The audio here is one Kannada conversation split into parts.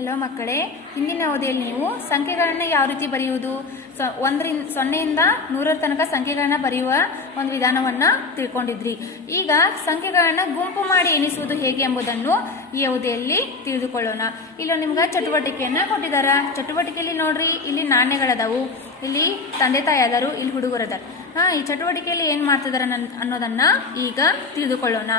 ಹಲೋ ಮಕ್ಕಳೇ. ಹಿಂದಿನ ಅವಧಿಯಲ್ಲಿ ನೀವು ಸಂಖ್ಯೆಗಳನ್ನ ಯಾವ ರೀತಿ ಬರೆಯುವುದು? ಒಂದರಿಂದ, ಸೊನ್ನೆಯಿಂದ ನೂರರ ತನಕ ಸಂಖ್ಯೆಗಳನ್ನ ಬರೆಯುವ ಒಂದು ವಿಧಾನವನ್ನ ತಿಳ್ಕೊಂಡಿದ್ರಿ. ಈಗ ಸಂಖ್ಯೆಗಳನ್ನ ಗುಂಪು ಮಾಡಿ ಎಣಿಸುವುದು ಹೇಗೆ ಎಂಬುದನ್ನು ಈ ಅವಧಿಯಲ್ಲಿ ತಿಳಿದುಕೊಳ್ಳೋಣ. ಇಲ್ಲಿ ನಿಮ್ಗೆ ಚಟುವಟಿಕೆಯನ್ನ ಕೊಟ್ಟಿದ್ದಾರೆ ಚಟುವಟಿಕೆಯಲ್ಲಿ ನೋಡ್ರಿ, ಇಲ್ಲಿ ನಾಣ್ಯಗಳದಾವು. ಇಲ್ಲಿ ತಂದೆ ತಾಯಿ ಆದರು ಇಲ್ಲಿ ಹುಡುಗರದಾರ. ಹಾ, ಈ ಚಟುವಟಿಕೆಯಲ್ಲಿ ಏನ್ ಮಾಡ್ತಿದಾರ ನನ್- ಅನ್ನೋದನ್ನ ಈಗ ತಿಳಿದುಕೊಳ್ಳೋಣ.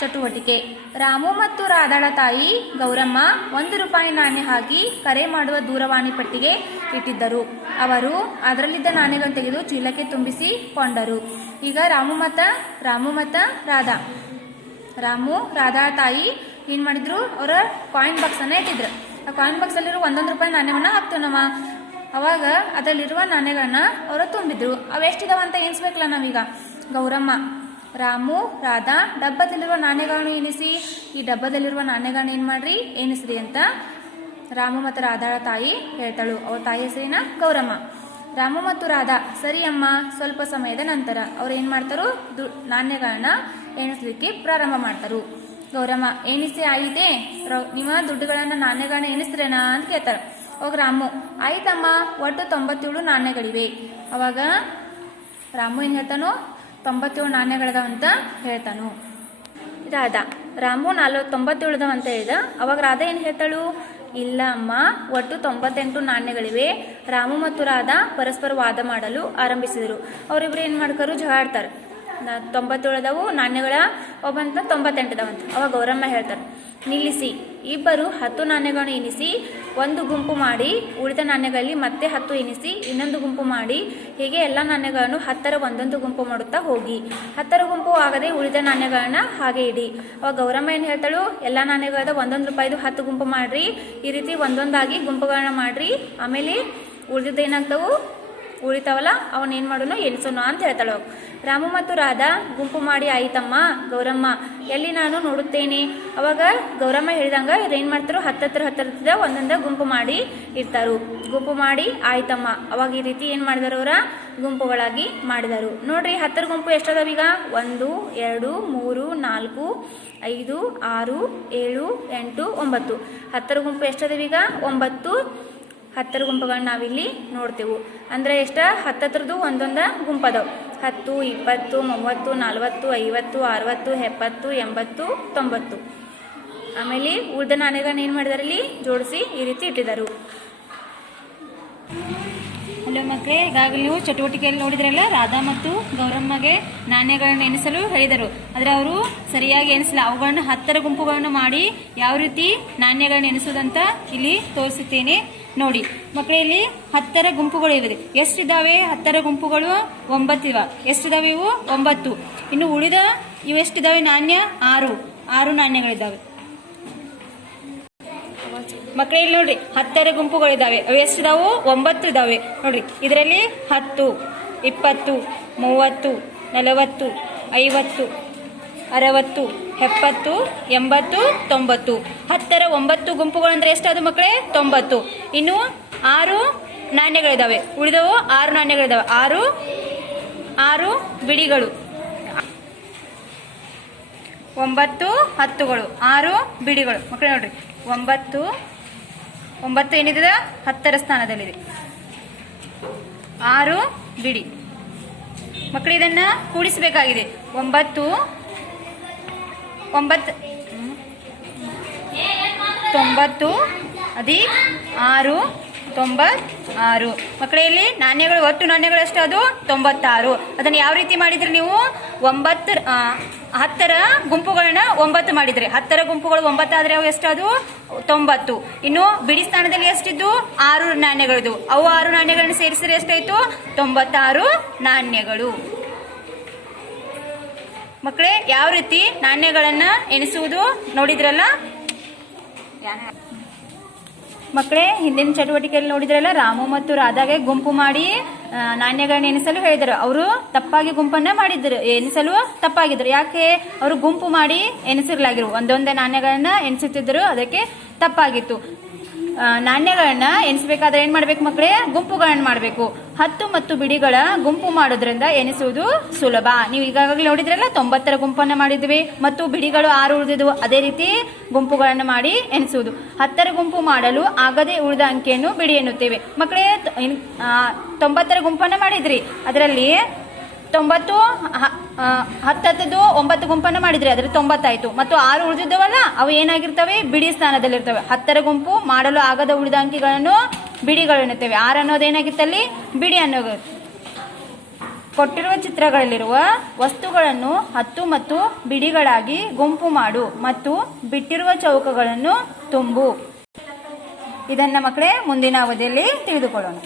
ಚಟುವಟಿಕೆ. ರಾಮು ಮತ್ತು ರಾಧಾಳ ತಾಯಿ ಗೌರಮ್ಮ ಒಂದು ರೂಪಾಯಿ ನಾಣ್ಯ ಹಾಕಿ ಕರೆ ಮಾಡುವ ದೂರವಾಣಿ ಪಟ್ಟಿಗೆ ಇಟ್ಟಿದ್ದರು. ಅವರು ಅದರಲ್ಲಿದ್ದ ನಾಣ್ಯಗಳನ್ನು ತೆಗೆದು ಚೀಲಕ್ಕೆ ತುಂಬಿಸಿ ಕೊಂಡರು. ಈಗ ರಾಮು ಮತ ರಾಮು ಮತ, ರಾಧಾ. ರಾಮು, ರಾಧಾ ತಾಯಿ ಏನ್ ಮಾಡಿದ್ರು? ಅವರ ಕಾಯಿನ್ ಬಾಕ್ಸ್ ಅನ್ನ ಇಟ್ಟಿದ್ರು. ಆ ಕಾಯಿನ್ ಬಾಕ್ಸ್ ಅಲ್ಲಿರೋ ಒಂದೊಂದು ರೂಪಾಯಿ ನಾಣ್ಯವನ್ನ ಹಾಕ್ತೇವೆ ಅವಾಗ ಅದರಲ್ಲಿರುವ ನಾಣ್ಯಗಳನ್ನ ಅವರು ತುಂಬಿದ್ರು. ಅವೆಷ್ಟಿದಾವ ಅಂತ ಎಣಿಸ್ಬೇಕಲ್ಲ ನಾವೀಗ. ಗೌರಮ್ಮ, ರಾಮು, ರಾಧಾ, ಡಬ್ಬದಲ್ಲಿರುವ ನಾಣ್ಯಗಳನ್ನು ಎಣಿಸಿ. ಈ ಡಬ್ಬದಲ್ಲಿರುವ ನಾಣ್ಯಗಳನ್ನ ಏನು ಮಾಡ್ರಿ? ಎಣಿಸ್ರಿ ಅಂತ ರಾಮು ಮತ್ತು ರಾಧಾಳ ತಾಯಿ ಹೇಳ್ತಾಳು. ಅವ್ರ ತಾಯಿ ಹೆಸರಿನ? ಗೌರಮ್ಮ. ರಾಮ ಮತ್ತು ರಾಧಾ, ಸರಿ ಅಮ್ಮ. ಸ್ವಲ್ಪ ಸಮಯದ ನಂತರ ಅವ್ರು ಏನು ಮಾಡ್ತಾರು? ದು ನಾಣ್ಯಗಳನ್ನ ಎಣಿಸ್ಲಿಕ್ಕೆ ಪ್ರಾರಂಭ ಮಾಡ್ತಾರು. ಗೌರಮ್ಮ, ಎಣಿಸಿ ಆಯಿತೆ? ನಿಮ್ಮ ದುಡ್ಡುಗಳನ್ನು ನಾಣ್ಯಗಳನ್ನ ಎಣಿಸ್ರೇನಾ ಅಂತ ಕೇಳ್ತಾರ ಅವಾಗ ರಾಮು, ಆಯ್ತಮ್ಮ, ಒಟ್ಟು ತೊಂಬತ್ತೇಳು ನಾಣ್ಯಗಳಿವೆ. ಅವಾಗ ರಾಮು ಏನು ಹೇಳ್ತಾನೋ? ತೊಂಬತ್ತೇಳು ನಾಣ್ಯಗಳಿದಾವ ಅಂತ ಹೇಳ್ತಾನು. ರಾಧಾ, ರಾಮು ನಾಲ್ವ ತೊಂಬತ್ತೇಳುದವ ಅಂತ ಹೇಳಿದ. ಅವಾಗ ರಾಧಾ ಏನು ಹೇಳ್ತಾಳು? ಇಲ್ಲ ಅಮ್ಮ, ಒಟ್ಟು ತೊಂಬತ್ತೆಂಟು ನಾಣ್ಯಗಳಿವೆ. ರಾಮು ಮತ್ತು ರಾಧಾ ಪರಸ್ಪರ ವಾದ ಮಾಡಲು ಆರಂಭಿಸಿದರು. ಅವರಿಬ್ಬರು ಏನು ಮಾಡ್ಕರು? ಜಗಾಡ್ತಾರೆ ತೊಂಬತ್ತೇಳದವು, ನಾಣ್ಯಗಳ ಒಬ್ಬಂತ ತೊಂಬತ್ತೆಂಟದವಂತ. ಅವಾಗ ಗೌರಮ್ಮ ಹೇಳ್ತಾರೆ ನಿಲ್ಲಿಸಿ, ಇಬ್ಬರು ಹತ್ತು ನಾಣ್ಯಗಳನ್ನು ಎಣಿಸಿ ಒಂದು ಗುಂಪು ಮಾಡಿ, ಉಳಿದ ನಾಣ್ಯಗಳಲ್ಲಿ ಮತ್ತೆ ಹತ್ತು ಎಣಿಸಿ ಇನ್ನೊಂದು ಗುಂಪು ಮಾಡಿ, ಹೀಗೆ ಎಲ್ಲ ನಾಣ್ಯಗಳನ್ನು ಹತ್ತರ ಒಂದೊಂದು ಗುಂಪು ಮಾಡುತ್ತಾ ಹೋಗಿ. ಹತ್ತರ ಗುಂಪು ಆಗದೆ ಉಳಿದ ನಾಣ್ಯಗಳನ್ನ ಹಾಗೆ ಇಡಿ. ಅವಾಗ ಗೌರಮ್ಮ ಏನು ಹೇಳ್ತಾಳು, ಎಲ್ಲ ನಾಣ್ಯಗಳದ ಒಂದೊಂದು ರೂಪಾಯಿದು ಹತ್ತು ಗುಂಪು ಮಾಡ್ರಿ, ಈ ರೀತಿ ಒಂದೊಂದಾಗಿ ಗುಂಪುಗಳನ್ನ ಮಾಡ್ರಿ, ಆಮೇಲೆ ಉಳಿದಿದ್ದು ಏನಾಗ್ತಾವು? ಉಳಿತಾವಲ್ಲ ಅವನ್ ಏನು ಮಾಡೋನು? ಎಲ್ಸೋನು ಅಂತ ಹೇಳ್ತಾಳು ರಾಮು ಮತ್ತು ರಾಧಾ, ಗುಂಪು ಮಾಡಿ, ಆಯ್ತಮ್ಮ, ಗೌರಮ್ಮ, ಎಲ್ಲಿ ನಾನು ನೋಡುತ್ತೇನೆ? ಅವಾಗ ಗೌರಮ್ಮ ಹೇಳಿದಂಗ ಏನು ಮಾಡ್ತಾರೋ, ಹತ್ತತ್ರ ಹತ್ತಿರದ ಒಂದೊಂದ ಗುಂಪು ಮಾಡಿ ಇರ್ತಾರು ಗುಂಪು ಮಾಡಿ, ಆಯ್ತಮ್ಮ. ಅವಾಗ ಈ ರೀತಿ ಏನ್ ಮಾಡಿದಾರ ಅವರ? ಗುಂಪುಗಳಾಗಿ ಮಾಡಿದರು. ನೋಡ್ರಿ, ಹತ್ತರ ಗುಂಪು ಎಷ್ಟದಾವ ಈಗ? ಒಂದು, ಎರಡು, ಮೂರು, ನಾಲ್ಕು, ಐದು, ಆರು, ಏಳು, ಎಂಟು, ಒಂಬತ್ತು. ಹತ್ತರ ಗುಂಪು ಎಷ್ಟದಾವ ಈಗ? ಒಂಬತ್ತು ಹತ್ತರ ಗುಂಪುಗಳನ್ನ ನಾವಿಲ್ಲಿ ನೋಡ್ತೇವೆ. ಅಂದರೆ ಎಷ್ಟು? ಹತ್ತತ್ರದ್ದು ಒಂದೊಂದು ಗುಂಪದವು. ಹತ್ತು, ಇಪ್ಪತ್ತು, ಮೂವತ್ತು, ನಲವತ್ತು, ಐವತ್ತು, ಅರವತ್ತು, ಎಪ್ಪತ್ತು, ಎಂಬತ್ತು, ತೊಂಬತ್ತು. ಆಮೇಲೆ ಉಳಿದ ನಾಣ್ಯಗಳನ್ನ ಏನು ಮಾಡಿದಾರೆ ಇಲ್ಲಿ? ಜೋಡಿಸಿ ಈ ರೀತಿ ಇಟ್ಟಿದ್ದಾರೆ ಹಲೋ ಮಕ್ಕಳೇ ಈಗಾಗಲೇ ನೀವು ಚಟುವಟಿಕೆಯಲ್ಲಿ ನೋಡಿದ್ರಲ್ಲ, ರಾಧಾ ಮತ್ತು ಗೌರಮ್ಮಗೆ ನಾಣ್ಯಗಳನ್ನು ಎಣಿಸಲು ಹೇಳಿದರು. ಆದರೆ ಅವರು ಸರಿಯಾಗಿ ಎಣಿಸಲ್ಲ. ಅವುಗಳನ್ನು ಹತ್ತರ ಗುಂಪುಗಳನ್ನು ಮಾಡಿ ಯಾವ ರೀತಿ ನಾಣ್ಯಗಳನ್ನು ಎಣಿಸೋದಂತ ಇಲ್ಲಿ ತೋರಿಸುತ್ತೇನೆ. ನೋಡಿ ಮಕ್ಕಳಲ್ಲಿ ಹತ್ತರ ಗುಂಪುಗಳು ಇವೆ. ಎಷ್ಟಿದ್ದಾವೆ? ಹತ್ತರ ಗುಂಪುಗಳು ಒಂಬತ್ತಿವ. ಎಷ್ಟಿದಾವೆ ಇವು? ಒಂಬತ್ತು. ಇನ್ನು ಉಳಿದ ಇವೆಷ್ಟಿದಾವೆ ನಾಣ್ಯ ಆರು. ಆರು ನಾಣ್ಯಗಳಿದ್ದಾವೆ. ಮಕ್ಕಳೇ ಇಲ್ಲಿ ನೋಡ್ರಿ, ಹತ್ತರ ಗುಂಪುಗಳಿದ್ದಾವೆ. ಅವು ಎಷ್ಟಿದಾವು? ಒಂಬತ್ತು ಇದಾವೆ ನೋಡ್ರಿ, ಇದರಲ್ಲಿ ಹತ್ತು, ಇಪ್ಪತ್ತು, ಮೂವತ್ತು, ನಲವತ್ತು, ಐವತ್ತು, ಅರವತ್ತು ಎಪ್ಪತ್ತು, ಎಂಬತ್ತು, ತೊಂಬತ್ತು. ಹತ್ತರ, ಒಂಬತ್ತು ಗುಂಪುಗಳು ಅಂದರೆ ಎಷ್ಟಾದ ಮಕ್ಕಳೇ? ತೊಂಬತ್ತು. ಇನ್ನು ಆರು ನಾಣ್ಯಗಳಿದ್ದಾವೆ ಉಳಿದವು ಆರು ನಾಣ್ಯಗಳಿದ್ದಾವೆ ಆರು ಆರು ಬಿಡಿಗಳು. ಒಂಬತ್ತು ಹತ್ತುಗಳು. ಆರು ಬಿಡಿಗಳು. ಮಕ್ಕಳೇ ನೋಡ್ರಿ. ಒಂಬತ್ತು ಒಂಬತ್ತು ಏನಿದೆ? ಹತ್ತರ ಸ್ಥಾನದಲ್ಲಿದೆ. ಆರು ಬಿಡಿ. ಮಕ್ಕಳು, ಇದನ್ನ ಕೂಡಿಸಬೇಕಾಗಿದೆ. ಒಂಬತ್ತು ಒಂಬತ್ತು. ತೊಂಬತ್ತು ಅದಿ ಆರು, ತೊಂಬತ್ತಾರು. ಆರು ಮಕ್ಕಳಲ್ಲಿ ನಾಣ್ಯಗಳು, ಒಟ್ಟು ನಾಣ್ಯಗಳು ಎಷ್ಟು ಅದು? ತೊಂಬತ್ತಾರು. ಅದನ್ನು ಯಾವ ರೀತಿ ಮಾಡಿದ್ರಿ ನೀವು? ಒಂಬತ್ತು ಹತ್ತರ ಗುಂಪುಗಳನ್ನ ಒಂಬತ್ತು ಮಾಡಿದ್ರಿ. ಹತ್ತರ ಗುಂಪುಗಳು ಒಂಬತ್ತಾದ್ರೆ ಅವು ಎಷ್ಟು ಅದು? ತೊಂಬತ್ತು. ಇನ್ನು ಬಿಡಿ ಸ್ಥಾನದಲ್ಲಿ ಎಷ್ಟಿದ್ದು? ಆರು ನಾಣ್ಯಗಳಿದ್ವು ಅವು ಆರು ನಾಣ್ಯಗಳನ್ನ ಸೇರಿಸಿದ್ರೆ ಎಷ್ಟಾಯಿತು? ತೊಂಬತ್ತಾರು ನಾಣ್ಯಗಳು. ಮಕ್ಕಳೇ, ಯಾವ ರೀತಿ ನಾಣ್ಯಗಳನ್ನ ಎಣಿಸುವುದು ನೋಡಿದ್ರಲ್ಲ? ಮಕ್ಕಳೇ, ಹಿಂದಿನ ಚಟುವಟಿಕೆಯಲ್ಲಿ ನೋಡಿದ್ರಲ್ಲ, ರಾಮು ಮತ್ತು ರಾಧಾಗೆ ಗುಂಪು ಮಾಡಿ ನಾಣ್ಯಗಳನ್ನ ಎಣಿಸಲು ಹೇಳಿದರು. ಅವರು ತಪ್ಪಾಗಿ ಗುಂಪನ್ನ ಮಾಡಿದ್ರು ಎಣಿಸಲು ತಪ್ಪಾಗಿದ್ರು ಯಾಕೆ? ಅವರು ಗುಂಪು ಮಾಡಿ ಎಣಿಸಿರ್ಲಾಗಿರು. ಒಂದೊಂದೇ ನಾಣ್ಯಗಳನ್ನ ಎಣಿಸುತ್ತಿದ್ದರು. ಅದಕ್ಕೆ ತಪ್ಪಾಗಿತ್ತು. ನಾಣ್ಯಗಳನ್ನ ಎಣಿಸಬೇಕಾದ್ರೆ ಏನ್ ಮಾಡ್ಬೇಕು ಮಕ್ಕಳೇ ಗುಂಪುಗಳನ್ನ ಮಾಡಬೇಕು. ಹತ್ತು ಮತ್ತು ಬಿಡಿಗಳ ಗುಂಪು ಮಾಡೋದ್ರಿಂದ ಎಣಿಸುವುದು ಸುಲಭ. ನೀವು ಈಗಾಗಲೇ ನೋಡಿದ್ರಲ್ಲ, ತೊಂಬತ್ತರ ಗುಂಪನ್ನ ಮಾಡಿದ್ವಿ. ಮತ್ತು ಬಿಡಿಗಳು ಆರು ಉಳಿದಿದ್ವು. ಅದೇ ರೀತಿ ಗುಂಪುಗಳನ್ನು ಮಾಡಿ ಎಣಿಸುವುದು. ಹತ್ತರ ಗುಂಪು ಮಾಡಲು ಆಗದೆ ಉಳಿದ ಅಂಕಿಯನ್ನು ಬಿಡಿ ಎನ್ನುತ್ತೇವೆ. ಮಕ್ಕಳೇ ತೊಂಬತ್ತರ ಗುಂಪನ್ನ ಮಾಡಿದ್ರಿ. ಅದರಲ್ಲಿ ತೊಂಬತ್ತು ಹತ್ತತ್ತದು ಒಂಬತ್ತು ಗುಂಪನ್ನ ಮಾಡಿದ್ರೆ ಅದ್ರ ತೊಂಬತ್ತಾಯ್ತು. ಮತ್ತು ಆರು ಉಳಿದಿದ್ದವಲ್ಲ, ಅವು ಏನಾಗಿರ್ತವೆ? ಬಿಡಿ ಸ್ಥಾನದಲ್ಲಿರ್ತವೆ. ಹತ್ತರ ಗುಂಪು ಮಾಡಲು ಆಗದ ಉಳಿದ ಅಂಕಿಗಳನ್ನು ಬಿಡಿಗಳು ಎನ್ನುತ್ತೇವೆ. ಆರು ಅನ್ನೋದು ಏನಾಗಿತ್ತಲ್ಲಿ ಬಿಡಿ ಅನ್ನೋದು. ಕೊಟ್ಟಿರುವ ಚಿತ್ರಗಳಲ್ಲಿರುವ ವಸ್ತುಗಳನ್ನು ಹತ್ತು ಮತ್ತು ಬಿಡಿಗಳಾಗಿ ಗುಂಪು ಮಾಡು ಮತ್ತು ಬಿಟ್ಟಿರುವ ಚೌಕಗಳನ್ನು ತುಂಬು. ಇದನ್ನ ಮಕ್ಕಳೇ ಮುಂದಿನ ಅವಧಿಯಲ್ಲಿ ತಿಳಿದುಕೊಳ್ಳೋಣ.